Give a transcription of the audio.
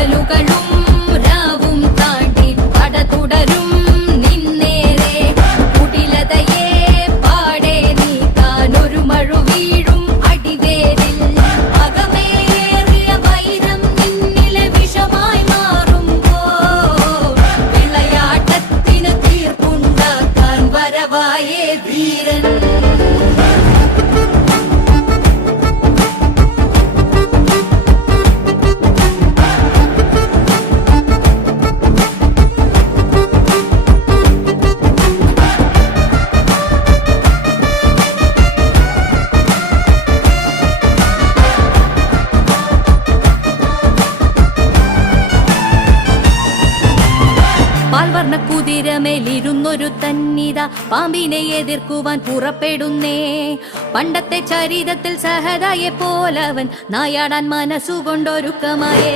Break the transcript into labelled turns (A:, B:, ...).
A: പകലുകളും രാവും താണ്ടി പട തുടരും നിന്നേരെ കുടിലതയെ പാടെ നീക്കാൻ ഒരു വീഴും അടിവേരിൽ. അകമേറിയ വൈരം നിന്നിലെ വിഷമായി മാറുമ്പോ വിളയാട്ടത്തിന് തീർപ്പുണ്ടാക്കാൻ വരവായേ ധീരൻ. പാൽവർണ കുതിരമേലിരുന്നൊരു തന്നിത പാമ്പിനെ എതിർക്കുവാൻ പുറപ്പെടുന്നേ. പണ്ടത്തെ ചരിതത്തിൽ സഹതയെ പോലവൻ നായാടാൻ മനസ്സുകൊണ്ടൊരുക്കമായേ.